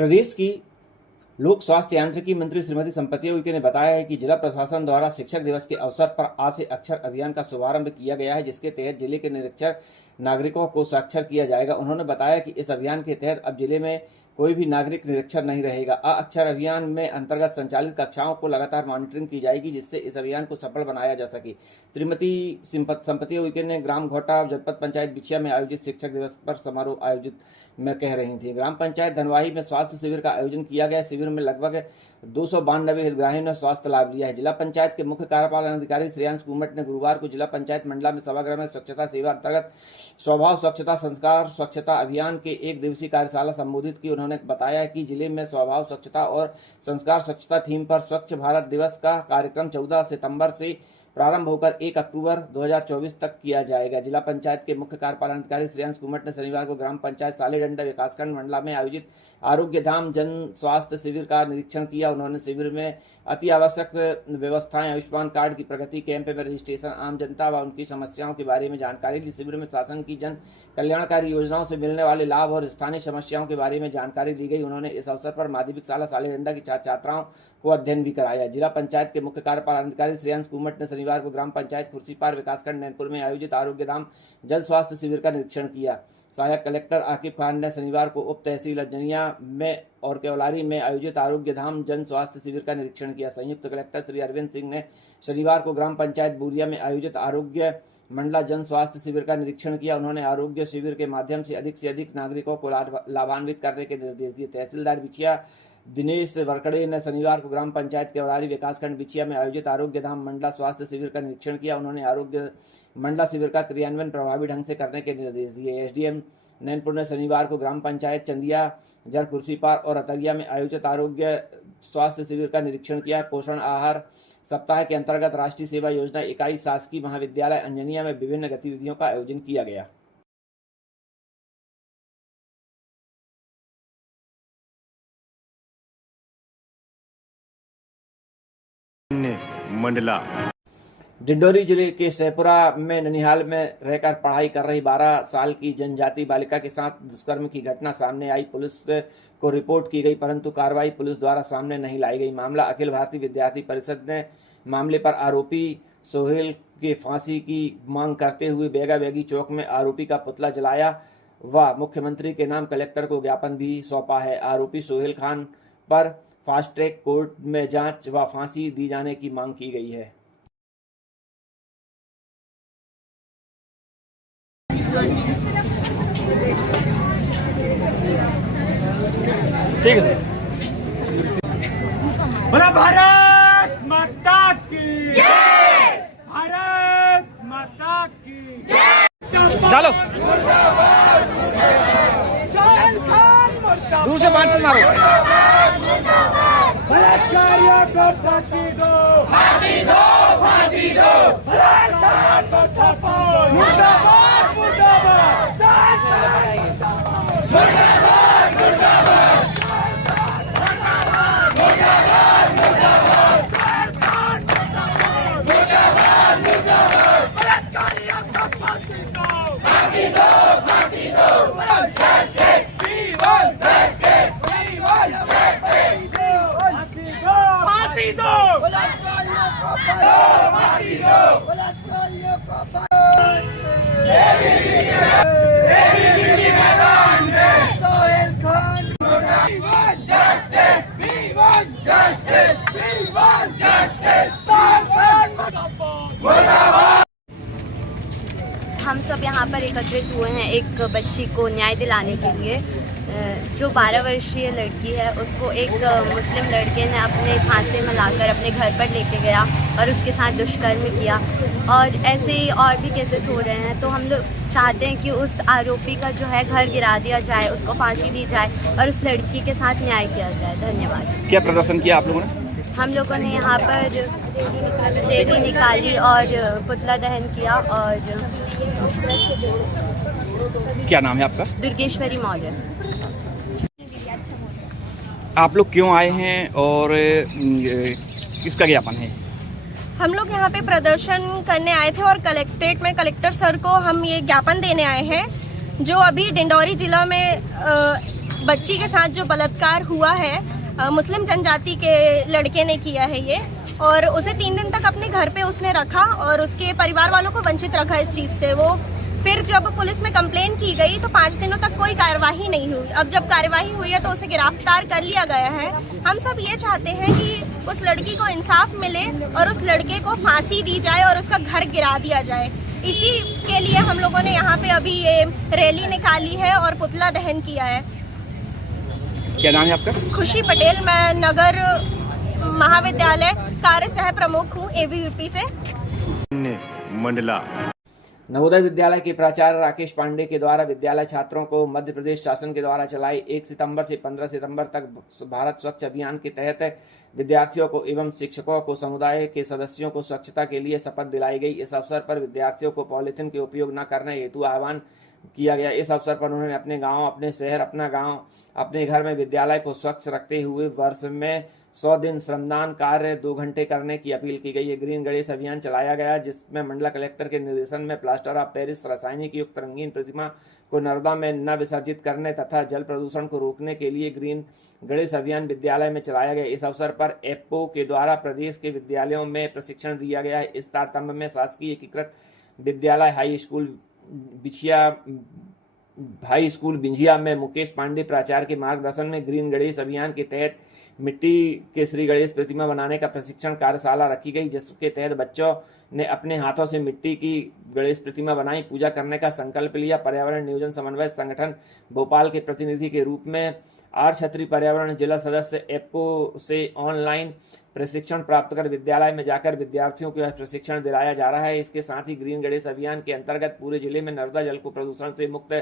प्रदेश की लोक स्वास्थ्य यांत्रिकी मंत्री श्रीमती संपत्ति उइके ने बताया है कि जिला प्रशासन द्वारा शिक्षक दिवस के अवसर पर आ से अक्षर अभियान का शुभारंभ किया गया है, जिसके तहत जिले के निरक्षर नागरिकों को साक्षर किया जाएगा। उन्होंने बताया कि इस अभियान के तहत अब जिले में कोई भी नागरिक निरक्षर नहीं रहेगा। अक्षर अभियान में अंतर्गत संचालित कक्षाओं को लगातार मॉनिटरिंग की जाएगी, जिससे इस अभियान को सफल बनाया जा सके। श्रीमती संपत्ति उइके ने ग्राम घोटा जनपद पंचायत बिछिया में आयोजित शिक्षक दिवस पर समारोह आयोजित में कह रही थी। ग्राम पंचायत धनवाही में स्वास्थ्य शिविर का आयोजन किया गया। शिविर में लगभग 292 हितग्राहियों ने स्वास्थ्य लाभ लिया है। जिला पंचायत के मुख्य कार्यपालन अधिकारी श्रेयांश कुमट ने गुरुवार को जिला पंचायत मंडला में सभागृह में स्वच्छता सेवा अंतर्गत स्वभाव स्वच्छता संस्कार स्वच्छता अभियान के 1 दिवसीय कार्यशाला संबोधित की। उन्होंने बताया कि जिले में स्वभाव स्वच्छता और संस्कार स्वच्छता थीम पर स्वच्छ भारत दिवस का कार्यक्रम 14 सितंबर से प्रारंभ होकर 1 अक्टूबर 2024 तक किया जाएगा। जिला पंचायत के मुख्य कार्यपालन अधिकारी श्रेयांश कुमट ने शनिवार को ग्राम पंचायत सालेडंडा विकासखंड मंडला में आयोजित आरोग्य धाम जन स्वास्थ्य शिविर का निरीक्षण किया। उन्होंने शिविर में अति आवश्यक व्यवस्थाएं, आयुष्मान कार्ड की प्रगति, कैंप में रजिस्ट्रेशन, आम जनता व उनकी समस्याओं के बारे में जानकारी दी। शिविर में शासन की जन कल्याणकारी योजनाओं से मिलने वाले लाभ और स्थानीय समस्याओं के बारे में जानकारी दी गई। उन्होंने इस अवसर पर माध्यमिक शाला सालेडंडा की छात्र छात्राओं को अध्ययन भी कराया। जिला पंचायत के मुख्य कार्यपालन अधिकारी श्रेयांश कुमट ने शनिवार को ग्राम पंचायत खुर्सीपार विकासखंड नैनपुर में आयोजित आरोग्य धाम जन स्वास्थ्य शिविर का निरीक्षण किया। सहायक कलेक्टर आकिब खान ने शनिवार को उप तहसील अजनिया में और केवलारी में आयोजित आरोग्य धाम जन स्वास्थ्य शिविर का निरीक्षण किया। संयुक्त कलेक्टर श्री अरविंद सिंह ने शनिवार को ग्राम पंचायत बुरिया में आयोजित आरोग्य मंडला जन स्वास्थ्य शिविर का निरीक्षण किया। उन्होंने आरोग्य शिविर के माध्यम से अधिक नागरिकों को लाभान्वित करने के निर्देश दिए। तहसीलदार बिछिया दिनेश वरकड़े ने शनिवार को ग्राम पंचायत केवलारी विकासखंड बिछिया में आयोजित आरोग्य धाम मंडला स्वास्थ्य शिविर का निरीक्षण किया। उन्होंने आरोग्य मंडला शिविर का क्रियान्वयन प्रभावी ढंग से करने के निर्देश दिए। एसडीएम नैनपुर ने शनिवार को ग्राम पंचायत चंदिया जर खुर्सीपार और अतरिया में आयोजित आरोग्य स्वास्थ्य शिविर का निरीक्षण किया। पोषण आहार सप्ताह के अंतर्गत राष्ट्रीय सेवा योजना इकाई शासकीय महाविद्यालय अंजनिया में विभिन्न गतिविधियों का आयोजन किया गया। मंडला डिंडोरी जिले के सहपुरा में ननिहाल में रहकर पढ़ाई कर रही 12 साल की जनजाति बालिका के साथ दुष्कर्म की घटना सामने आई। पुलिस को रिपोर्ट की गई, परंतु कार्रवाई पुलिस द्वारा सामने नहीं लाई गई। मामला अखिल भारतीय विद्यार्थी परिषद ने मामले पर आरोपी सोहेल के फांसी की मांग करते हुए बेगा बेगी चौक में आरोपी का पुतला जलाया व मुख्यमंत्री के नाम कलेक्टर को ज्ञापन भी सौंपा है। आरोपी सोहेल खान पर फास्ट ट्रैक कोर्ट में जांच व फांसी दी जाने की मांग की गई है। ठीक है बोला भारत माता की जय, भारत माता की जय। डालो दूर से बांध मारो। बलात्कारियों को फांसी दो, फांसी दो, फांसी दो। बलात्कार को ठप्पो, मुर्दाबाद, मुर्दाबाद, मुर्दाबाद, मुर्दाबाद, मुर्दाबाद, मुर्दाबाद, मुर्दाबाद। बलात्कारियों को फांसी दो, फांसी दो, फांसी दो। Justice we want, justice we want, justice फांसी दो, बलात्कारियों को फांसी दो, बलात्कारियों को मैदान में Sohail Khan justice we want, justice we want, justice मुर्दाबाद। हम सब यहाँ पर एकत्रित हुए हैं एक बच्ची को न्याय दिलाने के लिए। जो 12 वर्षीय लड़की है उसको एक मुस्लिम लड़के ने अपने झांसे में लाकर अपने घर पर लेके गया और उसके साथ दुष्कर्म किया, और ऐसे ही और भी केसेस हो रहे हैं। तो हम लोग चाहते हैं कि उस आरोपी का जो है घर गिरा दिया जाए, उसको फांसी दी जाए और उस लड़की के साथ न्याय किया जाए। धन्यवाद। क्या प्रदर्शन किया आप लोगों ने? हम लोगों ने यहाँ पर रैली निकाली और पुतला दहन किया। और क्या नाम है आपका? दुर्गेश्वरी मौर्य। आप लोग क्यों आए हैं और किसका ज्ञापन है? हम लोग यहाँ पे प्रदर्शन करने आए थे और कलेक्ट्रेट में कलेक्टर सर को हम ये ज्ञापन देने आए हैं। जो अभी डिंडोरी जिला में बच्ची के साथ जो बलात्कार हुआ है, मुस्लिम जनजाति के लड़के ने किया है ये, और उसे 3 दिन तक अपने घर पे उसने रखा और उसके परिवार वालों को वंचित रखा इस चीज़ से। वो फिर जब पुलिस में कंप्लेन की गई तो 5 दिनों तक कोई कार्यवाही नहीं हुई। अब जब कार्यवाही हुई है तो उसे गिरफ्तार कर लिया गया है। हम सब ये चाहते हैं कि उस लड़की को इंसाफ मिले और उस लड़के को फांसी दी जाए और उसका घर गिरा दिया जाए। इसी के लिए हम लोगों ने यहाँ पे अभी ये रैली निकाली है और पुतला दहन किया है। क्या नाम है आपका? खुशी पटेल, मैं नगर महाविद्यालय कार्य सह प्रमुख हूँ ABVP से। मंडला नवोदय विद्यालय के प्राचार्य राकेश पांडे के द्वारा विद्यालय छात्रों को मध्य प्रदेश शासन के द्वारा चलाई 1 सितंबर से 15 सितंबर तक भारत स्वच्छ अभियान के तहत विद्यार्थियों को एवं शिक्षकों को समुदाय के सदस्यों को स्वच्छता के लिए शपथ दिलाई गई। इस अवसर पर विद्यार्थियों को पॉलीथीन के उपयोग न करने हेतु आह्वान किया गया। इस अवसर पर उन्होंने अपने गाँव, अपने शहर, अपना गाँव, अपने घर में विद्यालय को स्वच्छ रखते हुए वर्ष में 100 दिन श्रमदान कार्य 2 घंटे करने की अपील की गई है। ग्रीन गणेश अभियान चलाया गया, जिसमें मंडला कलेक्टर के निर्देशन में प्लास्टर ऑफ पेरिस रासायनिक युक्त रंगीन प्रतिमा को नर्मदा में न विसर्जित करने तथा जल प्रदूषण को रोकने के लिए ग्रीन गणेश अभियान विद्यालय में चलाया गया। इस अवसर पर एप्को के द्वारा प्रदेश के विद्यालयों में प्रशिक्षण दिया गया है। इस तारतम्य में शासकीय एकीकृत विद्यालय हाई स्कूल बिंझिया में मुकेश पांडे प्राचार्य के मार्गदर्शन में ग्रीन गणेश अभियान के तहत मिट्टी के श्री गणेश प्रतिमा बनाने का प्रशिक्षण कार्यशाला रखी गई, जिसके तहत बच्चों ने अपने हाथों से मिट्टी की गणेश प्रतिमा बनाई, पूजा करने का संकल्प लिया। पर्यावरण नियोजन समन्वय संगठन भोपाल के प्रतिनिधि के रूप में आर छत्री पर्यावरण जिला सदस्य एप्को से ऑनलाइन प्रशिक्षण प्राप्त कर विद्यालय में जाकर विद्यार्थियों को यह प्रशिक्षण दिलाया जा रहा है। इसके साथ ही ग्रीन गणेश अभियान के अंतर्गत पूरे जिले में नर्मदा जल को प्रदूषण से मुक्त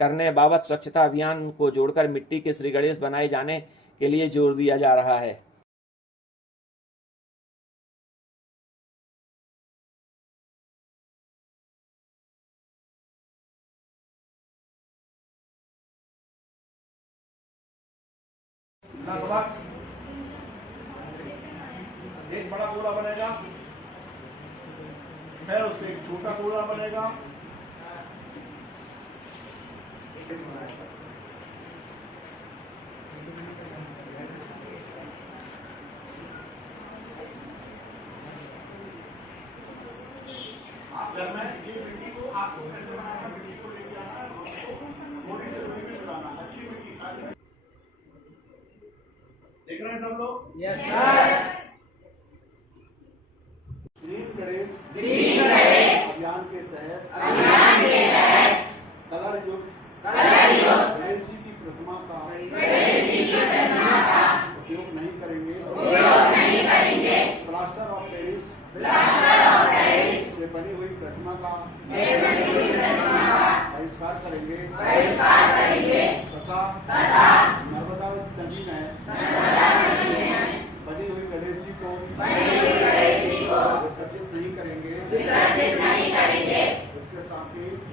करने बाबत स्वच्छता अभियान को जोड़कर मिट्टी के श्री गणेश बनाए जाने के लिए जोर दिया जा रहा है। लगभग एक बड़ा गोला बनेगा, फिर उससे एक छोटा गोला बनेगा, आप घर में ये मिट्टी को आप धोने से बनाना, मिट्टी को लेके आना, मोटी से मिट्टी बनाना, अच्छी मिट्टी खाली। देख रहे हैं सब लोग? ग्रीन गणेश अभियान के तहत कलर युक्त गणेश जी की प्रतिमा का उपयोग नहीं करेंगे। प्लास्टर ऑफ पेरिस से बनी हुई प्रतिमा का बहिष्कार करेंगे तथा नर्मदा नदी में बनी हुई गणेश जी को विसर्जित नहीं करेंगे।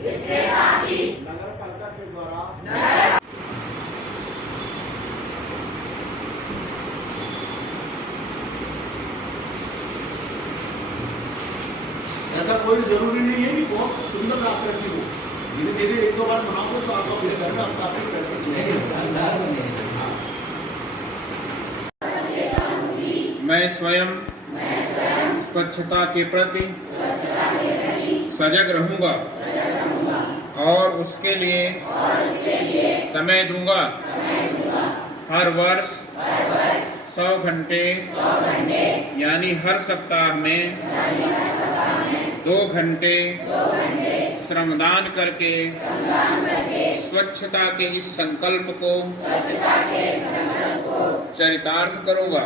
इसके साथ ही नगर पालिका के द्वारा ऐसा कोई जरूरी नहीं है कि बहुत सुंदर आकृति हो। धीरे धीरे 1-2 बार बनाओगे तो आपको अपने घर में आकृति मैं स्वयं स्वच्छता के प्रति सजग रहूंगा और उसके लिए समय दूंगा। हर वर्ष 100 घंटे यानी हर सप्ताह में 2 घंटे श्रमदान करके स्वच्छता के इस संकल्प को चरितार्थ करूंगा।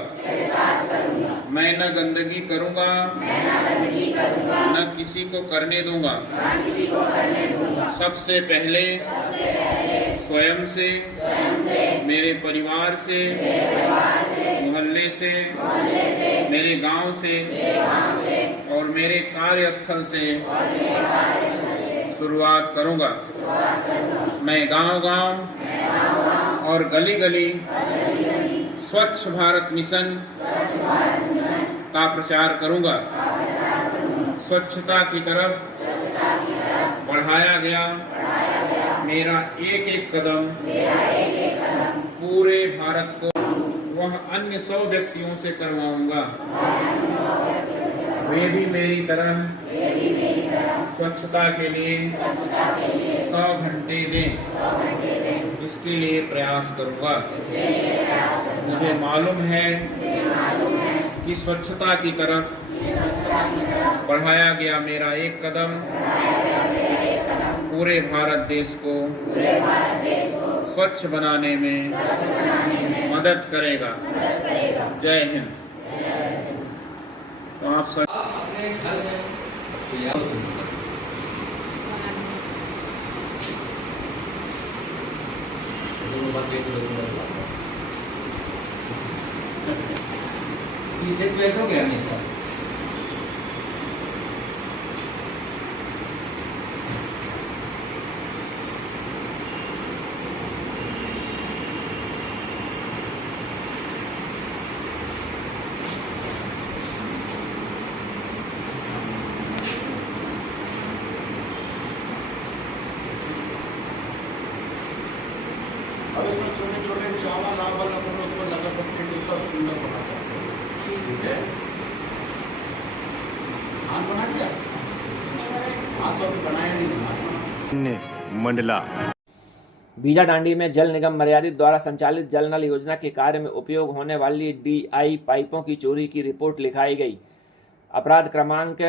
मैं न गंदगी करूंगा, न किसी को करने दूंगा। सबसे पहले स्वयं से, मेरे परिवार से, मोहल्ले से, मेरे गांव से और मेरे कार्यस्थल से शुरुआत करूंगा। मैं गांव-गांव और गली-गली स्वच्छ भारत मिशन का प्रचार करूंगा। स्वच्छता की तरफ बढ़ाया गया मेरा एक एक कदम भारत को वह अन्य 100 व्यक्तियों से करवाऊंगा। वे भी मेरी तरह स्वच्छता के लिए 100 घंटे दें, इसके लिए प्रयास करूंगा। मुझे मालूम है कि स्वच्छता की तरफ बढ़ाया गया मेरा एक कदम पूरे भारत देश को स्वच्छ बनाने में मदद करेगा। जय हिंद। तो आप सब बैठोगे हमेशा। अब इसमें छोटे छोटे चावल नावल अपन उसमें लगा सकते हैं, तो सुंदर बना सकते हैं। ठीक है, हाथ बना दिया, हाथ तो अभी बनाया नहीं। मंडला बीजा डांडी में जल निगम मर्यादित द्वारा संचालित जल नल योजना के कार्य में उपयोग होने वाली DI पाइपों की चोरी की रिपोर्ट लिखाई गई। अपराध क्रमांक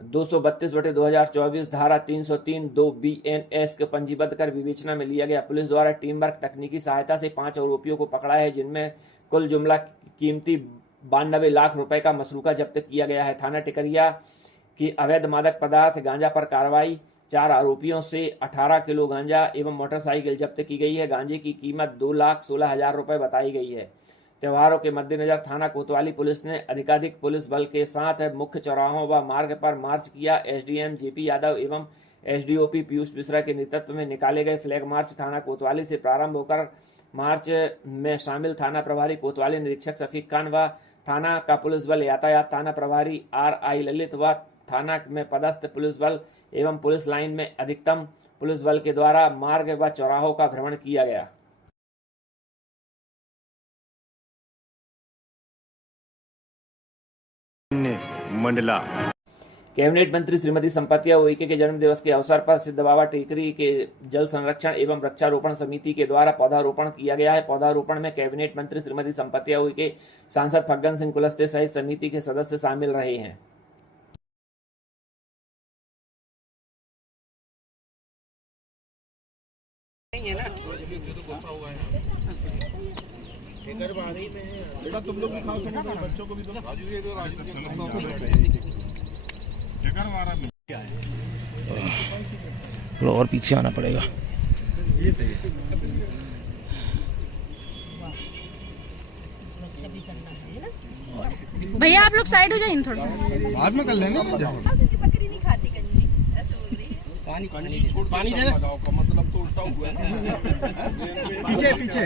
232/2024 धारा 303(2) BNS के पंजीबद्ध कर विवेचना में लिया गया। पुलिस द्वारा टीम वर्क तकनीकी सहायता से 5 आरोपियों को पकड़ा है, जिनमें कुल जुमला कीमती 92 लाख रुपए का मसरूका जब्त किया गया है। थाना टिकरिया की अवैध मादक पदार्थ गांजा पर कार्रवाई। 4 आरोपियों से 18 किलो गांजा एवं मोटरसाइकिल जब्त की गई है। गांजे की कीमत 2,16,000 रुपए बताई गई है। त्योहारों के मद्देनजर थाना कोतवाली पुलिस ने अधिकाधिक पुलिस बल के साथ मुख्य चौराहों व मार्ग पर मार्च किया। SDM JP यादव एवं SDOP पीयूष मिश्रा के नेतृत्व में निकाले गए फ्लैग मार्च थाना कोतवाली से प्रारंभ होकर मार्च में शामिल थाना प्रभारी कोतवाली निरीक्षक शफीक खान व थाना का पुलिस बल, यातायात थाना प्रभारी RI ललित व थाना में पदस्थ पुलिस बल एवं पुलिस लाइन में अधिकतम पुलिस बल के द्वारा मार्ग व चौराहों का भ्रमण किया गया। मंडला कैबिनेट मंत्री श्रीमती संपतिया उइके के जन्म दिवस के अवसर पर सिद्ध बाबा टेकरी के जल संरक्षण एवं वृक्षारोपण समिति के द्वारा पौधारोपण किया गया है। पौधारोपण में कैबिनेट मंत्री श्रीमती संपतिया उइके, सांसद फग्गन सिंह कुलस्ते सहित समिति के सदस्य शामिल रहे हैं। तुम लोग भी खाओ, बच्चों को भी दो। और पीछे आना पड़ेगा। भैया आप लोग साइड हो जाइए थोड़ा, बाद में कर लेंगे। बकरी नहीं खाती गंजी, ऐसे बोल रही है। पानी दे का मतलब तो उल्टा हुआ है। पीछे पीछे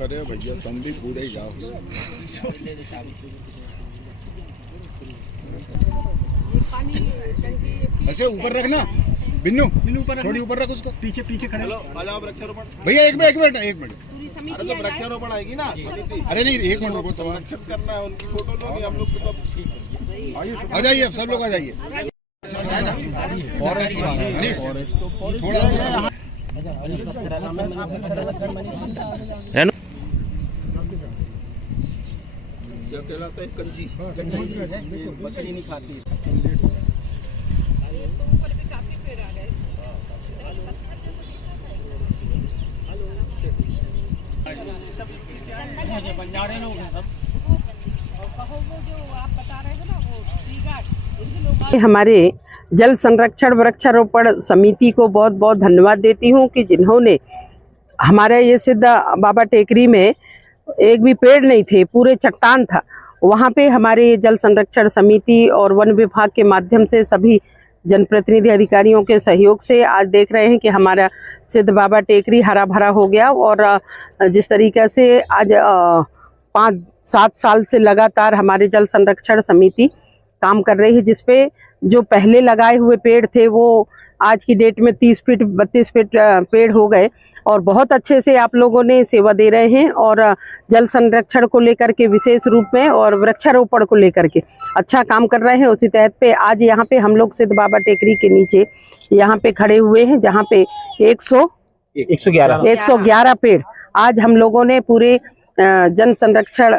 अरे भैया तुम भी पूरे ही जाओ। ऐसे ऊपर रखना बिन्नू, थोड़ी ऊपर रख उसको। पीछे पीछे खड़े वृक्षारोपण भैया। एक मिनट अरे तो वृक्षारोपण आएगी ना। अरे नहीं, 1 मिनट रुको, संरक्षण करना है उनकी फोटो लोग, हम लोग तो आ जाइए, सब लोग आ जाइए। क्या कहलाता है कंजी, बकरी नहीं खाती। हमारे जल संरक्षण वृक्षारोपण समिति को बहुत बहुत धन्यवाद देती हूँ कि जिन्होंने हमारे ये सिद्ध बाबा टेकरी में एक भी पेड़ नहीं थे, पूरे चट्टान था। वहाँ पे हमारे जल संरक्षण समिति और वन विभाग के माध्यम से सभी जनप्रतिनिधि अधिकारियों के सहयोग से आज देख रहे हैं कि हमारा सिद्ध बाबा टेकरी हरा भरा हो गया। और जिस तरीके से आज 5-7 साल से लगातार हमारे जल संरक्षण समिति काम कर रही है, जिसपे जो पहले लगाए हुए पेड़ थे वो आज की डेट में 30 फीट 32 फीट पेड़ हो गए और बहुत अच्छे से आप लोगों ने सेवा दे रहे हैं और जल संरक्षण को लेकर के विशेष रूप में और वृक्षारोपण को लेकर के अच्छा काम कर रहे हैं। उसी तहत पे आज यहाँ पे हम लोग सिद्ध बाबा टेकरी के नीचे यहाँ पे खड़े हुए हैं, जहाँ पे 111 पेड़ आज हम लोगों ने पूरे जन संरक्षण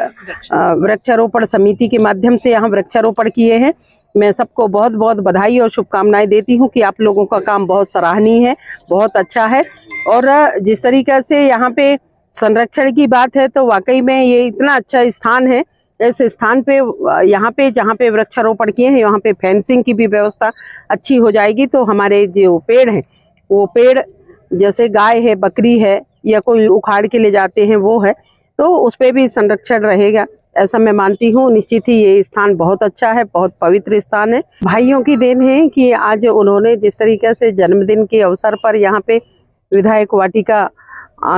वृक्षारोपण समिति के माध्यम से यहाँ वृक्षारोपण किए हैं। मैं सबको बहुत बहुत बधाई और शुभकामनाएं देती हूँ कि आप लोगों का काम बहुत सराहनीय है, बहुत अच्छा है। और जिस तरीके से यहाँ पे संरक्षण की बात है तो वाकई में ये इतना अच्छा स्थान है। इस स्थान पे यहाँ पे जहाँ पे वृक्षारोपण किए हैं यहाँ पे फेंसिंग की भी व्यवस्था अच्छी हो जाएगी, तो हमारे जो पेड़ हैं वो पेड़ जैसे गाय है, बकरी है या कोई उखाड़ के ले जाते हैं वो है, तो उस पे भी संरक्षण रहेगा, ऐसा मैं मानती हूँ। निश्चित ही ये स्थान बहुत अच्छा है, बहुत पवित्र स्थान है। भाइयों की देन है कि आज उन्होंने जिस तरीके से जन्मदिन के अवसर पर यहाँ पे विधायक वाटिका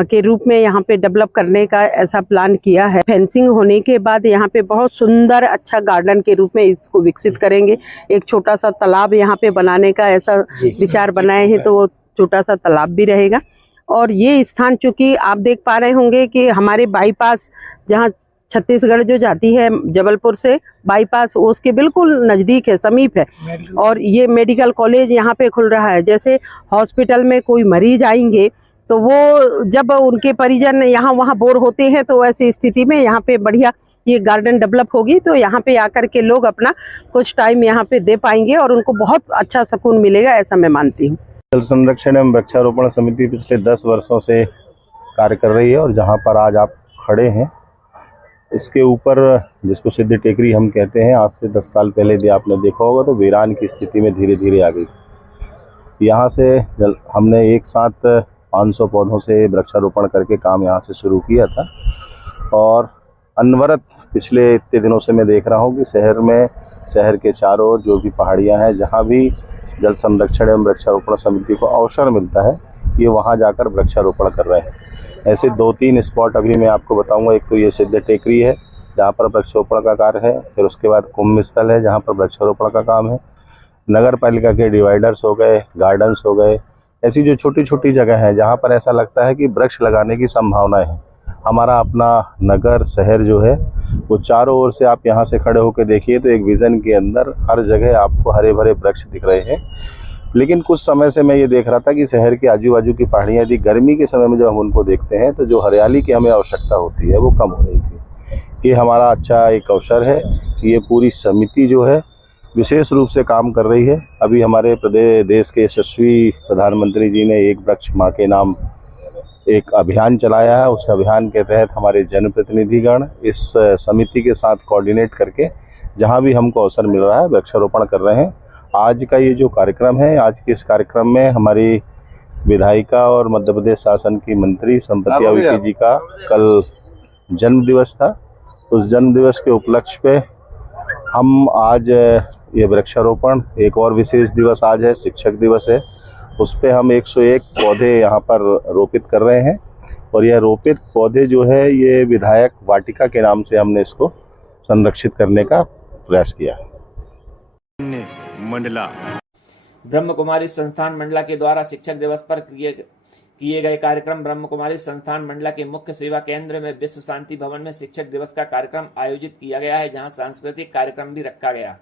के रूप में यहाँ पे डेवलप करने का ऐसा प्लान किया है। फेंसिंग होने के बाद यहाँ पे बहुत सुंदर अच्छा गार्डन के रूप में इसको विकसित करेंगे। एक छोटा सा तालाब यहाँ पे बनाने का ऐसा विचार बनाए हैं, तो वो छोटा सा तालाब भी रहेगा। और ये स्थान चूंकि आप देख पा रहे होंगे कि हमारे बाईपास जहाँ छत्तीसगढ़ जो जाती है जबलपुर से बाईपास, उसके बिल्कुल नज़दीक है, समीप है। और ये मेडिकल कॉलेज यहाँ पे खुल रहा है। जैसे हॉस्पिटल में कोई मरीज आएंगे तो वो जब उनके परिजन यहाँ वहाँ बोर होते हैं, तो ऐसी स्थिति में यहाँ पे बढ़िया ये गार्डन डेवलप होगी, तो यहाँ पे आकर के लोग अपना कुछ टाइम यहाँ पे दे पाएंगे और उनको बहुत अच्छा सुकून मिलेगा, ऐसा मैं मानती हूँ। जल संरक्षण एवं वृक्षारोपण समिति पिछले 10 वर्षों से कार्य कर रही है और जहाँ पर आज आप खड़े हैं इसके ऊपर, जिसको सिद्ध टेकरी हम कहते हैं, आज से 10 साल पहले यदि आपने देखा होगा तो वीरान की स्थिति में धीरे धीरे आ गई। यहाँ से हमने एक साथ 500 पौधों से वृक्षारोपण करके काम यहाँ से शुरू किया था और अनवरत पिछले इतने दिनों से मैं देख रहा हूँ कि शहर में, शहर के चारों ओर जो भी पहाड़ियाँ हैं, जहाँ भी जल संरक्षण एवं वृक्षारोपण समिति को अवसर मिलता है, ये वहाँ जाकर वृक्षारोपण कर रहे हैं। ऐसे 2-3 स्पॉट अभी मैं आपको बताऊंगा। एक तो ये सिद्ध टेकरी है जहाँ पर वृक्षारोपण का कार्य है, फिर उसके बाद कुंभ स्थल है जहाँ पर वृक्षारोपण का काम है, नगर पालिका के डिवाइडर्स हो गए, गार्डन्स हो गए, ऐसी जो छोटी छोटी जगह है जहाँ पर ऐसा लगता है कि वृक्ष लगाने की संभावनाएं हैं। हमारा अपना नगर शहर जो है वो चारों ओर से आप यहाँ से खड़े होकर देखिए तो एक विज़न के अंदर हर जगह आपको हरे भरे वृक्ष दिख रहे हैं। लेकिन कुछ समय से मैं ये देख रहा था कि शहर के आजू बाजू की पहाड़ियाँ यदि गर्मी के समय में जब हम उनको देखते हैं तो जो हरियाली की हमें आवश्यकता होती है वो कम हो रही थी। ये हमारा अच्छा एक अवसर है कि ये पूरी समिति जो है विशेष रूप से काम कर रही है। अभी हमारे देश के यशस्वी प्रधानमंत्री जी ने एक वृक्ष माँ के नाम एक अभियान चलाया है। उस अभियान के तहत हमारे जनप्रतिनिधिगण इस समिति के साथ कोऑर्डिनेट करके जहां भी हमको अवसर मिल रहा है वृक्षारोपण कर रहे हैं। आज का ये जो कार्यक्रम है, आज के इस कार्यक्रम में हमारी विधायिका और मध्य प्रदेश शासन की मंत्री संपत्ति उइके जी का कल जन्म दिवस था। उस जन्म दिवस के उपलक्ष्य पे हम आज ये वृक्षारोपण, एक और विशेष दिवस आज है, शिक्षक दिवस है, उस पे हम 101 पौधे यहाँ पर रोपित कर रहे हैं। और यह रोपित पौधे जो है ये विधायक वाटिका के नाम से हमने इसको संरक्षित करने का प्रयास किया। मंडला ब्रह्म कुमारी संस्थान मंडला के द्वारा शिक्षक दिवस पर किए गए कार्यक्रम। ब्रह्म कुमारी संस्थान मंडला के मुख्य सेवा केंद्र में विश्व शांति भवन में शिक्षक दिवस का कार्यक्रम आयोजित किया गया है, जहां सांस्कृतिक कार्यक्रम भी रखा गया।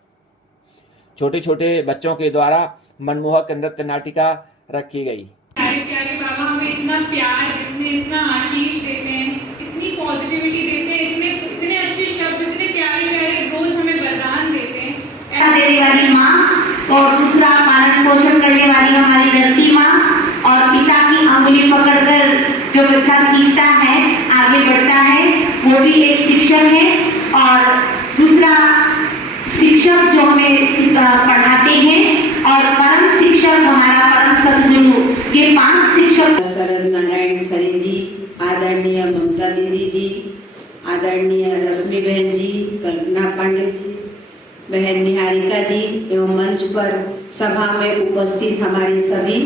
छोटे छोटे बच्चों के द्वारा मनमोहक नृत्य नाटिका रखी गई। प्यारे प्यारे बाबा हमें इतना प्यार देते हैं, इतना आशीष देते हैं, इतनी पॉजिटिविटी देते हैं, इतने अच्छे शब्द, इतने प्यारे प्यारे रोज हमें वरदान देते हैं। देने वाली माँ और दूसरा पालन पोषण करने वाली हमारी धरती माँ और पिता की अंगुली पकड़कर जो बच्चा सीखता है, आगे बढ़ता है, वो भी एक शिक्षक है। और दूसरा शिक्षक जो हमें पढ़ाते हैं और परम शिक्षक हमारा परम सदगुरु, ये 5 शिक्षक। शरद नारायण खरे जी, आदरणीय ममता दीदी जी, आदरणीय रश्मि बहन जी, कल्पना पांडे जी, बहन निहारिका जी एवं मंच पर सभा में उपस्थित हमारे सभी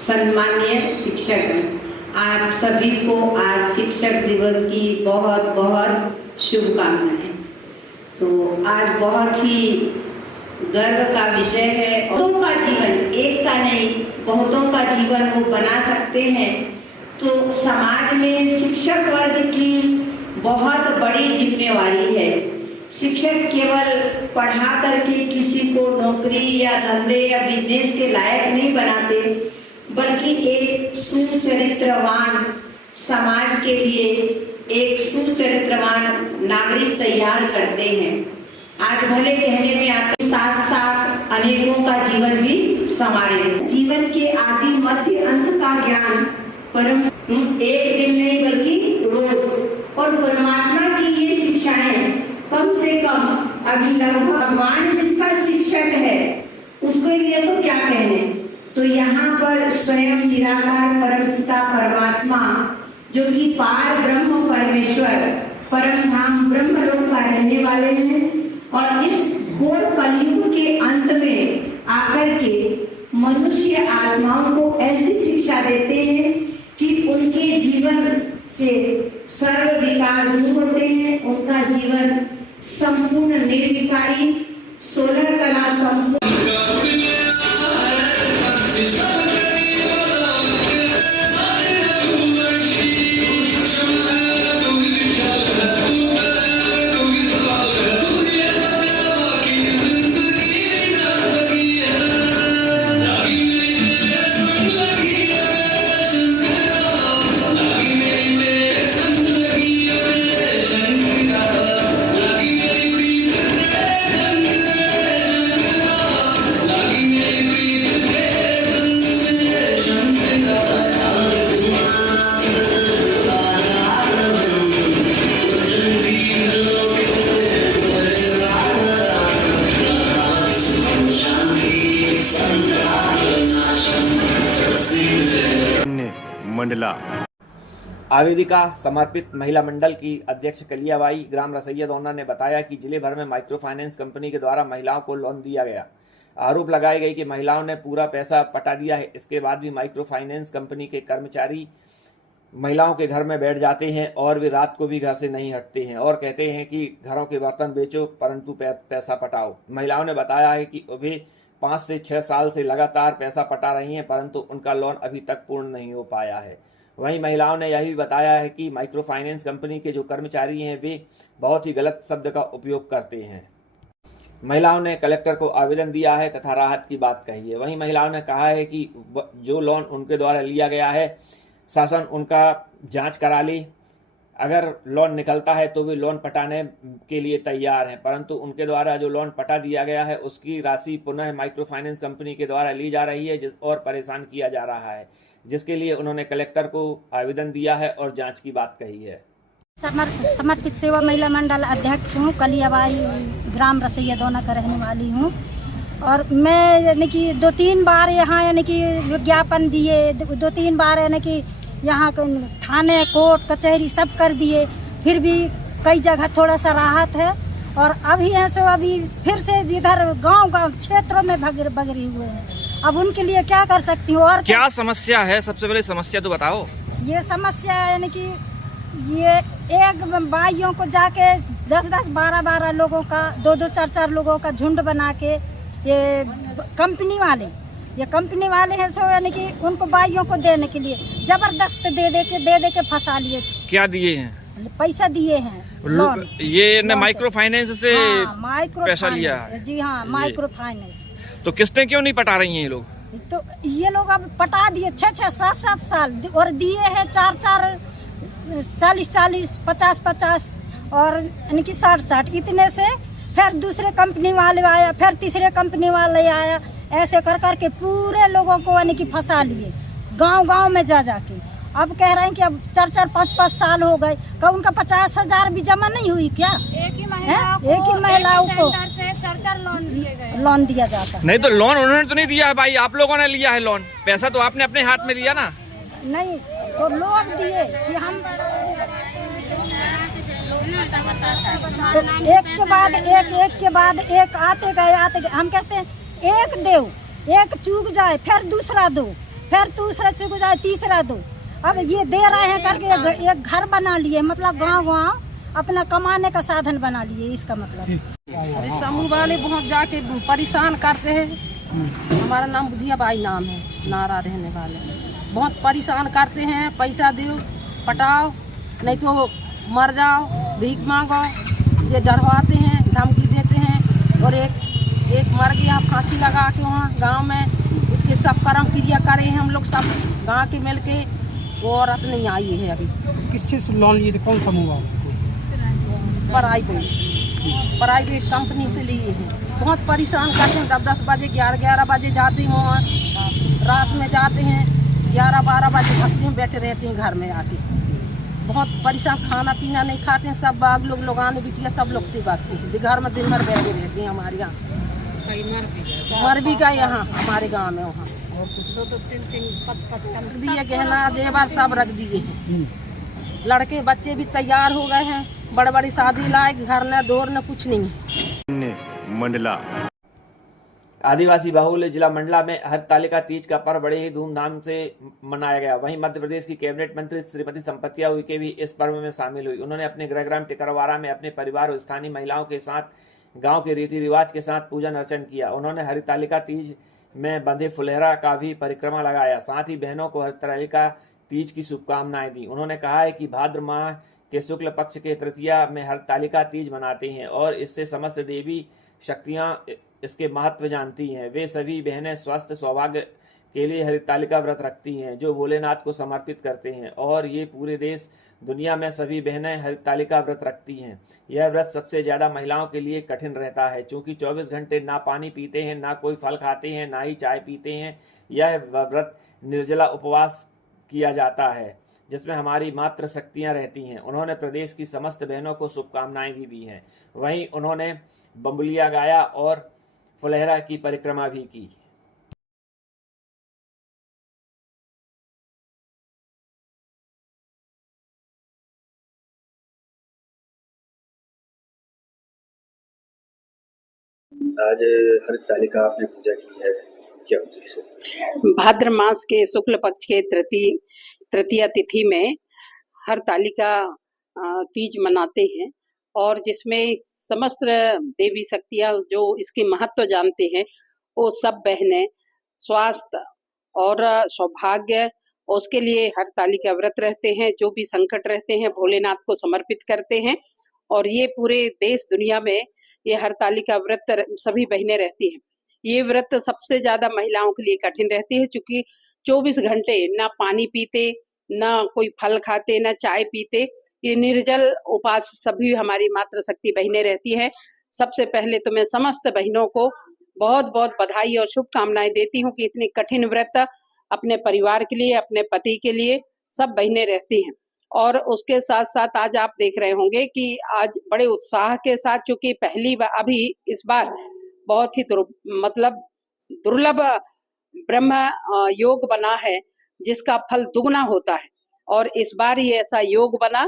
सम्माननीय शिक्षक, आप सभी को आज शिक्षक दिवस की बहुत बहुत शुभकामनाएं। तो आज बहुत ही गर्व का विषय है। बहुतों का जीवन, एक का नहीं, बहुतों का जीवन वो बना सकते हैं। तो समाज में शिक्षक वर्ग की बहुत बड़ी जिम्मेवारी है। शिक्षक केवल पढ़ा करके किसी को नौकरी या धंधे या बिजनेस के लायक नहीं बनाते, बल्कि एक सुचरित्रवान समाज के लिए एक सुचरित्रवान नागरिक तैयार करते हैं। आज भले कहने में आते, साथ साथ अनेकों का जीवन भी संवारे। जीवन के आदि मध्य अंत का ज्ञान परम एक दिन नहीं बल्कि रोज, और परमात्मा की ये शिक्षाएं कम से कम अभी लगभग भगवान जिसका शिक्षक है उसके लिए तो क्या कहने। तो यहाँ पर स्वयं निराकार परमपिता परमात्मा जो कि पार ब्रह्म परमेश्वर परम धाम ब्रह्म लोक का रहने वाले हैं, और इस घोर कलयुग के अंत में आकर के मनुष्य आत्माओं को ऐसी शिक्षा देते हैं कि उनके जीवन से सर्व विकार दूर होते हैं, उनका जीवन संपूर्ण निर्विकारी 16 कला संपूर्ण। मंडला। आवेदिका समर्पित महिला मंडल की अध्यक्ष कलियाबाई ग्राम रसैया दोना ने बताया कि जिले भर में माइक्रो फाइनेंस कंपनी के द्वारा महिलाओं को लोन दिया गया। आरोप लगाए गए कि महिलाओं ने पूरा पैसा पटा दिया है। इसके बाद भी माइक्रो फाइनेंस कंपनी के कर्मचारी महिलाओं के घर में बैठ जाते हैं और वे रात को भी घर से नहीं हटते हैं और कहते हैं कि घरों के बर्तन बेचो परंतु पैसा पटाओ। महिलाओं ने बताया है कि वे 5 से 6 साल से लगातार पैसा पटा रही हैं, परंतु उनका लोन अभी तक पूर्ण नहीं हो पाया है। वहीं महिलाओं ने यह भी बताया है कि माइक्रो फाइनेंस कंपनी के जो कर्मचारी हैं वे बहुत ही गलत शब्द का उपयोग करते हैं। महिलाओं ने कलेक्टर को आवेदन दिया है तथा राहत की बात कही है। वहीं महिलाओं ने कहा है कि जो लोन उनके द्वारा लिया गया है शासन उनका जांच करा ले। अगर लोन निकलता है तो वे लोन पटाने के लिए तैयार हैं, परंतु उनके द्वारा जो लोन पटा दिया गया है उसकी राशि पुनः माइक्रो फाइनेंस कंपनी के द्वारा ली जा रही है और परेशान किया जा रहा है, जिसके लिए उन्होंने कलेक्टर को आवेदन दिया है और जांच की बात कही है। समर्पित सेवा महिला मंडल अध्यक्ष हूँ, कलियाबाई ग्राम रसैया दोना का रहने वाली हूँ। और मैं यानी कि 2-3 बार यहाँ यानी कि विज्ञापन दिए, 2-3 बार यानी कि यहाँ थाने कोर्ट कचहरी सब कर दिए, फिर भी कई जगह थोड़ा सा राहत है। और अभी हैं सो अभी फिर से इधर गांव क्षेत्रों में बगरी हुए हैं। अब उनके लिए क्या कर सकती हूँ। और क्या समस्या है? सबसे पहले समस्या तो बताओ। ये समस्या यानी कि ये एक बाइयों को जाके 10-10, 12-12 लोगों का 2-2, 4-4 लोगों का झुंड बना के ये कंपनी वाले हैं सो यानी कि उनको बाइयों को देने के लिए जबरदस्त दे के फंसा लिए। क्या दिए हैं? पैसा दिए हैं लोन। ये ने माइक्रो फाइनेंस से पैसा लिया है? जी हाँ, माइक्रो फाइनेंस। तो किस्तें क्यों नहीं पटा रही हैं ये लोग? तो ये लोग अब पटा दिए 6-6, 7-7 साल और दिए हैं 4-4, 40-40, 50-50 और यानी कि 60-60। इतने से फिर दूसरे कंपनी वाले आया, फिर तीसरे कंपनी वाले आया, ऐसे कर करके पूरे लोगों को यानी कि फंसा लिए गांव में जाके। अब कह रहे हैं कि अब 4-4, 5-5 साल हो गए, क्या उनका 50,000 भी जमा नहीं हुई क्या? एक ही महिलाओं को 4-4 लोन दिया जाता। नहीं तो लोन उन्होंने तो नहीं दिया है भाई, आप लोगों ने लिया है लोन। पैसा तो आपने अपने हाथ में लिया ना। नहीं तो लोन दिए कि हम तो एक के बाद एक आते गए। हम कहते हैं एक दो, एक चूक जाए फिर दूसरा दो, फिर दूसरा चूक जाए तीसरा दो। अब ये दे रहे हैं करके एक घर बना लिए, मतलब गांव अपना कमाने का साधन बना लिए, इसका मतलब। अरे समूह वाले बहुत जाके परेशान करते हैं। हमारा नाम बुधिया बाई नाम है, नारा रहने वाले। बहुत परेशान करते हैं, पैसा दो, पटाओ, नहीं तो मर जाओ, भीख मांगो, ये डरवाते हैं, धमकी देते हैं। और एक मर गया फांसी लगा के वहाँ गांव में, उसके सब कर्म क्रिया करे हैं हम लोग सब गांव के मिल के। वो औरत नहीं आई है अभी। किस चीज़ से लोन लिए थे, कौन सा हुआ? प्राइवेट कंपनी से लिए हैं। बहुत परेशान करते हैं, 10 बजे 11 बजे जाते हैं वहाँ, रात में जाते हैं, 11-12 बजे थकते हैं, बैठे रहते हैं घर में आके। बहुत परेशान, खाना पीना नहीं खाते हैं, सब बाग लोग लगाने बिटिया सब लोग भागते हैं, घर में दिन भर बैठे रहते हैं। हमारे यहाँ मर भी गए यहाँ हमारे गाँव में। वहाँ और कुछ 2-3 5 दिए गहना जेवर सब रख दिए हैं। लड़के बच्चे भी तैयार हो गए हैं, बड़े बड़ी शादी लायक, घर न दौर न कुछ नहीं। मंडला आदिवासी बहुल जिला मंडला में हरतालिका तीज का पर्व बड़े ही धूमधाम से मनाया गया। वहीं मध्य प्रदेश की कैबिनेट मंत्री श्रीमती संपतिया उइके भी इस पर्व में शामिल हुई। उन्होंने अपने गृहग्राम टिकरवाड़ा में अपने परिवार और स्थानीय महिलाओं के साथ गांव के रीति रिवाज के साथ पूजन अर्चन किया। उन्होंने हरतालिका तीज में बंधे फुलहरा का भी परिक्रमा लगाया। साथ ही बहनों को हरतालिका तीज की शुभकामनाएं दी। उन्होंने कहा है कि भाद्र माह के शुक्ल पक्ष के तृतीया में हरतालिका तीज मनाते हैं और इससे समस्त देवी शक्तियां इसके महत्व जानती हैं। वे सभी बहनें स्वास्थ्य सौभाग्य के लिए हरतालिका व्रत रखती हैं जो भोलेनाथ को समर्पित करते हैं और ये पूरे देश दुनिया में सभी बहनें हरतालिका व्रत रखती हैं। यह व्रत सबसे ज्यादा महिलाओं के लिए कठिन रहता है क्योंकि 24 घंटे ना पानी पीते हैं, ना कोई फल खाते हैं, ना ही चाय पीते हैं। यह व्रत निर्जला उपवास किया जाता है जिसमें हमारी मात्र शक्तियां रहती हैं। उन्होंने प्रदेश की समस्त बहनों को शुभकामनाएं भी दी हैं। वहीं उन्होंने बम्बुलिया गाया और फुलहरा की परिक्रमा भी की। आज हरतालिका आपने पूजा की है, क्या उद्देश्य है? भाद्र मास के शुक्ल पक्ष के तृतीया तिथि में हरतालिका तीज मनाते हैं और जिसमें समस्त देवी शक्तियां जो इसके महत्व जानते हैं वो सब बहनें स्वास्थ्य और सौभाग्य उसके लिए हरतालिका व्रत रहते हैं। जो भी संकट रहते हैं भोलेनाथ को समर्पित करते हैं और ये पूरे देश दुनिया में ये हरतालिका व्रत सभी बहनें रहती हैं। ये व्रत सबसे ज्यादा महिलाओं के लिए कठिन रहती है क्योंकि 24 घंटे ना पानी पीते, ना कोई फल खाते, ना चाय पीते, ये निर्जल उपास सभी हमारी मातृ शक्ति बहनें रहती है। सबसे पहले तो मैं समस्त बहनों को बहुत बहुत बधाई और शुभकामनाएं देती हूँ कि इतनी कठिन व्रत अपने परिवार के लिए, अपने पति के लिए सब बहनें रहती हैं। और उसके साथ साथ आज आप देख रहे होंगे कि आज बड़े उत्साह के साथ, चूंकि पहली बार अभी इस बार बहुत ही दुर्लभ ब्रह्म योग बना है जिसका फल दुगना होता है और इस बार ये ऐसा योग बना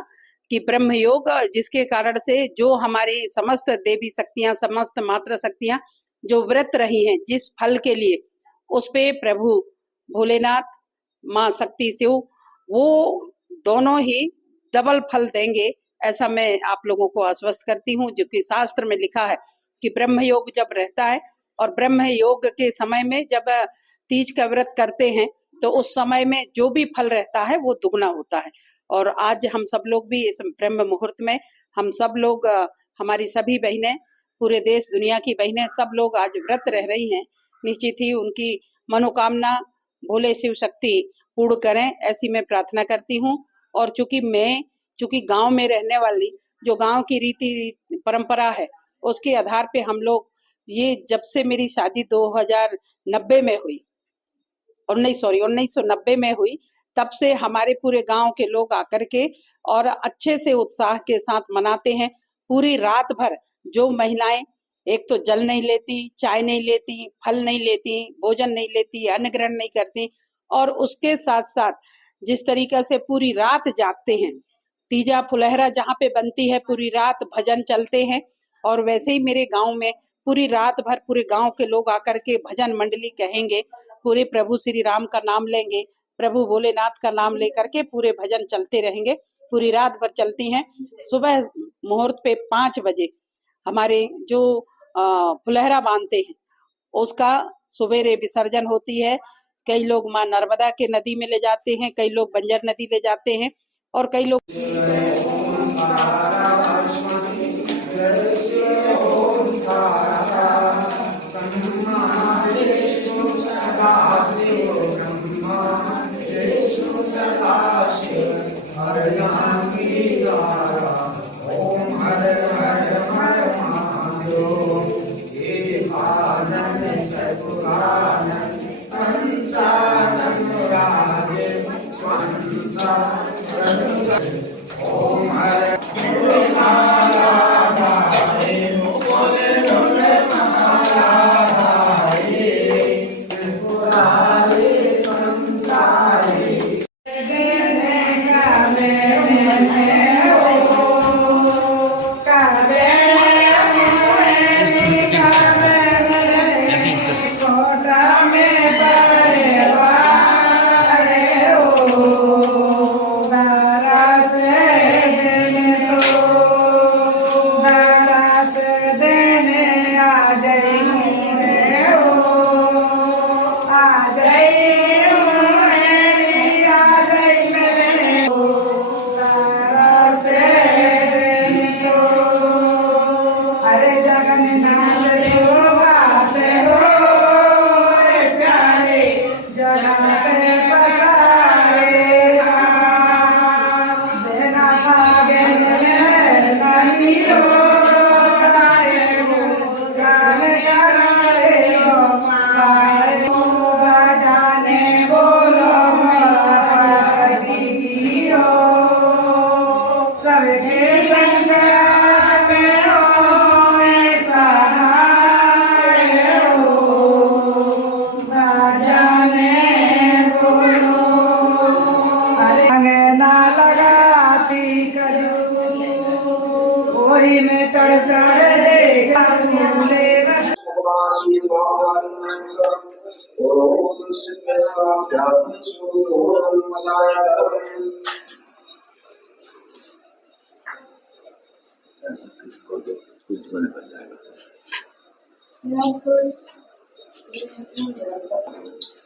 कि ब्रह्म योग, जिसके कारण से जो हमारी समस्त देवी शक्तियां, समस्त मातृ शक्तियां जो व्रत रही हैं जिस फल के लिए, उस पे प्रभु भोलेनाथ, माँ शक्ति शिव वो दोनों ही डबल फल देंगे, ऐसा मैं आप लोगों को आश्वस्त करती हूँ। जो कि शास्त्र में लिखा है कि ब्रह्म योग जब रहता है और ब्रह्म योग के समय में जब तीज का व्रत करते हैं तो उस समय में जो भी फल रहता है वो दुगना होता है। और आज हम सब लोग भी इस ब्रह्म मुहूर्त में हम सब लोग, हमारी सभी बहनें, पूरे देश दुनिया की बहनें सब लोग आज व्रत रह रही हैं। निश्चित ही उनकी मनोकामना भोले शिव शक्ति पूर्ण करें, ऐसी मैं प्रार्थना करती हूँ। और चूंकि गांव में रहने वाली जो गांव की रीति परंपरा है उसके आधार पे हम लोग ये, जब से मेरी शादी 1990 में हुई, 1990 में हुई, तब से हमारे पूरे गांव के लोग आकर के और अच्छे से उत्साह के साथ मनाते हैं। पूरी रात भर जो महिलाएं एक तो जल नहीं लेती, चाय नहीं लेती, फल नहीं लेती, भोजन नहीं लेती, अन्न ग्रहण नहीं करती और उसके साथ साथ जिस तरीका से पूरी रात जागते हैं, तीजा फुलहरा जहाँ पे बनती है पूरी रात भजन चलते हैं। और वैसे ही मेरे गांव में पूरी रात भर पूरे गांव के लोग आकर के भजन मंडली कहेंगे, पूरे प्रभु श्री राम का नाम लेंगे, प्रभु भोलेनाथ का नाम लेकर के पूरे भजन चलते रहेंगे पूरी रात भर चलती हैं। सुबह मुहूर्त पे 5 बजे हमारे जो फुलहरा बांधते हैं उसका सवेरे विसर्जन होती है। कई लोग माँ नर्मदा के नदी में ले जाते हैं, कई लोग बंजर नदी ले जाते हैं और कई लोग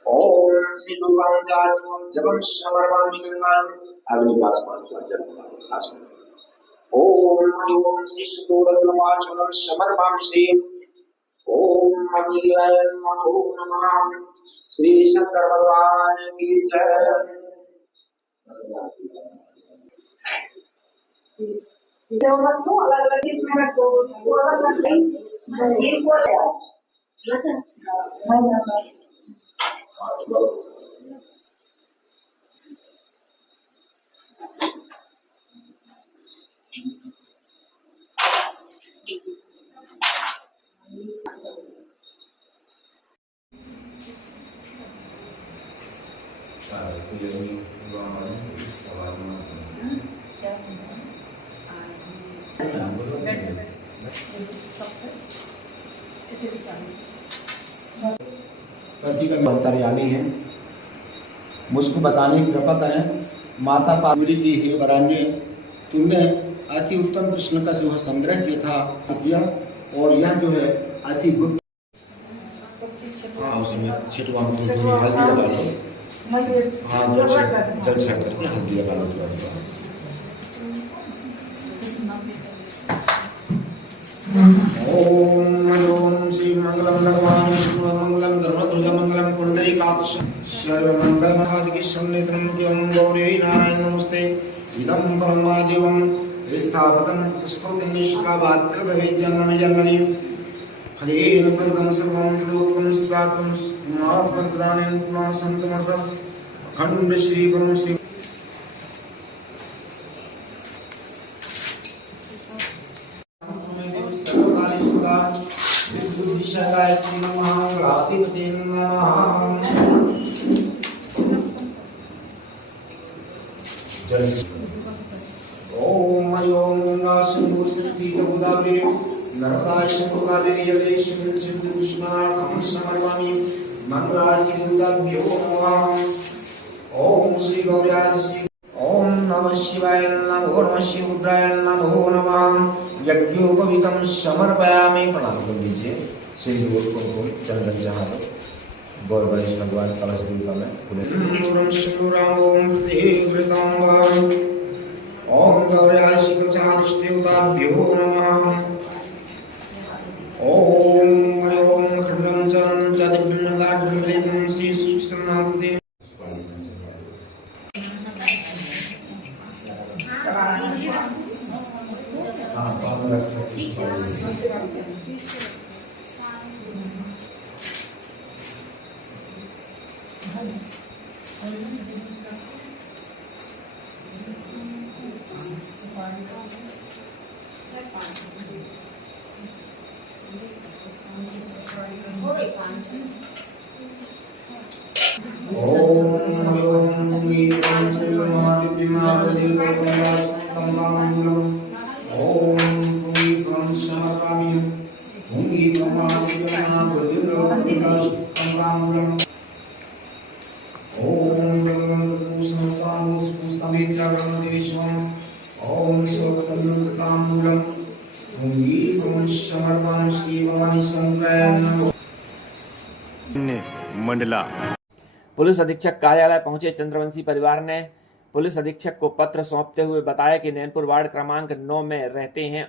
ओम श्री दुर्गांगाचमं जपं समर्पयामि गंगां अग्निवासमाचमं आचमन। ओम श्री सुतोरत्नमाचमं समर्पयामि श्री ओम महादेवाय नमः। श्री शंकर भगवान की जय। अलग अलग इसमें रखो पति का अंतर्यामी है, मुझको बताने की कृपा करें। माता पार्वती की हे वरान्य, तुमने अति उत्तम कृष्ण का जो संग्रह किया और यह जो है अति गुप्त। हाँ, उसमें छिटवा हल्दी लगा लो। हाँ, जल छक हल्दी लगा लो। ओम श्री मंगलम भगवान विष्णु मंगलम गरुड़ध्वज मंगलम पुंडरीकाक्ष सर्वमंगल महादिकी सम्नेत्रम देवं गौरी नारायण नमस्ते। इदं परमादेवं स्थापतं स्तोत्रनिष्काबात्र भवेत् जन्मनि जन्मनि हरेन पदं सर्वं लोकं स्थातुं मात्मदानेन पुनः सन्तमस अखंड श्री परम श्री ओम हरिओम गंगा सिंधु सृष्टि गोदावरी नर्मदा सिंधु कावेरी जलेश सिंधु कृष्णार्पणं समर्पयामि। मंगलाचरण भ्यो नमः। ओम श्री गौराज श्री ओम नमः शिवाय नमो नमः शिवरुद्राय नमो नमः। यज्ञोपवीतम समर्पयामि। प्रणाम कर लीजिए। श्री कुमकुम चंदन जहाँ गौर गणेश भगवान कलश देवता में ओम गौराय शिवचारिष्टेवताभ्यो नमः। ओम हरि ओम खंडम चंद चदिभिन्नदाभिन्नलेभं श्री सूक्ष्मनामदेव। मंडला। पुलिस अधीक्षक कार्यालय पहुंचे चंद्रवंशी परिवार ने पुलिस अधीक्षक को पत्र सौंपते हुए बताया कि नैनपुर वार्ड क्रमांक 9 में रहते हैं।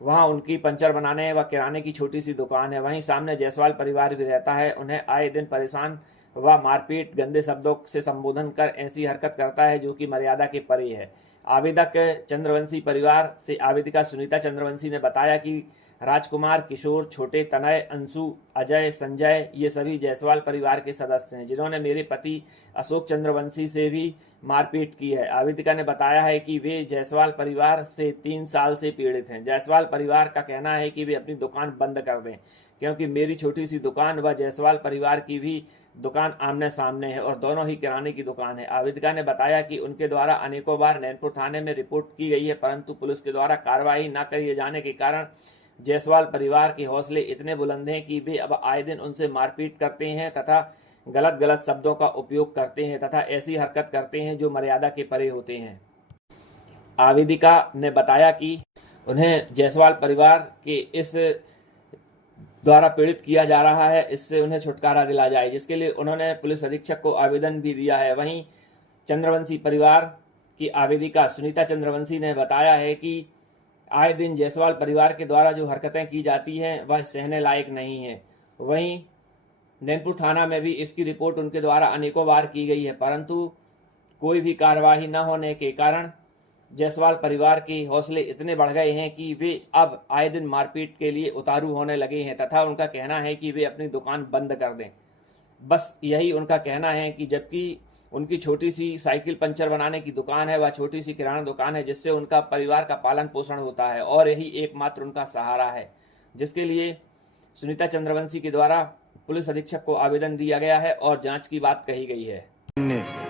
वहां उनकी पंचर बनाने व किराने की छोटी सी दुकान है। वहीं सामने जायसवाल परिवार भी रहता है। उन्हें आए दिन परेशान व मारपीट, गंदे शब्दों से संबोधन कर ऐसी हरकत करता है जो कि मर्यादा के परे है। आवेदक चंद्रवंशी परिवार से आवेदिका सुनीता चंद्रवंशी ने बताया कि राजकुमार, किशोर, छोटे, तनय, अंशु, अजय, संजय ये सभी जायसवाल परिवार के सदस्य हैं जिन्होंने मेरे पति अशोक चंद्रवंशी से भी मारपीट की है। आवेदिका ने बताया है कि वे जायसवाल परिवार से 3 साल से पीड़ित हैं। जायसवाल परिवार का कहना है कि वे अपनी दुकान बंद कर दें क्योंकि मेरी छोटी सी दुकान व जायसवाल परिवार की भी दुकान आमने सामने है और दोनों ही किराने की दुकान है। आवेदिका ने बताया कि उनके द्वारा अनेकों बार नैनपुर थाने में रिपोर्ट की गई है परंतु पुलिस के द्वारा कार्रवाई न किए जाने के कारण जायसवाल परिवार के हौसले इतने बुलंद हैं कि वे अब आए दिन उनसे मारपीट करते हैं तथा गलत शब्दों का उपयोग करते हैं तथा ऐसी हरकत करते हैं जो मर्यादा के परे होते हैं। आवेदिका ने बताया कि उन्हें जायसवाल परिवार के इस द्वारा पीड़ित किया जा रहा है, इससे उन्हें छुटकारा दिला जाए, जिसके लिए उन्होंने पुलिस अधीक्षक को आवेदन भी दिया है। वहीं चंद्रवंशी परिवार की आवेदिका सुनीता चंद्रवंशी ने बताया है कि आए दिन जायसवाल परिवार के द्वारा जो हरकतें की जाती हैं वह सहने लायक नहीं है। वहीं नैनपुर थाना में भी इसकी रिपोर्ट उनके द्वारा अनेकों बार की गई है परंतु कोई भी कार्यवाही न होने के कारण जायसवाल परिवार के हौसले इतने बढ़ गए हैं कि वे अब आए दिन मारपीट के लिए उतारू होने लगे हैं तथा उनका कहना है कि वे अपनी दुकान बंद कर दें। बस यही उनका कहना है कि जबकि उनकी छोटी सी साइकिल पंचर बनाने की दुकान है, वह छोटी सी किराना दुकान है जिससे उनका परिवार का पालन पोषण होता है और यही एकमात्र उनका सहारा है, जिसके लिए सुनीता चंद्रवंशी के द्वारा पुलिस अधीक्षक को आवेदन दिया गया है और जांच की बात कही गई है।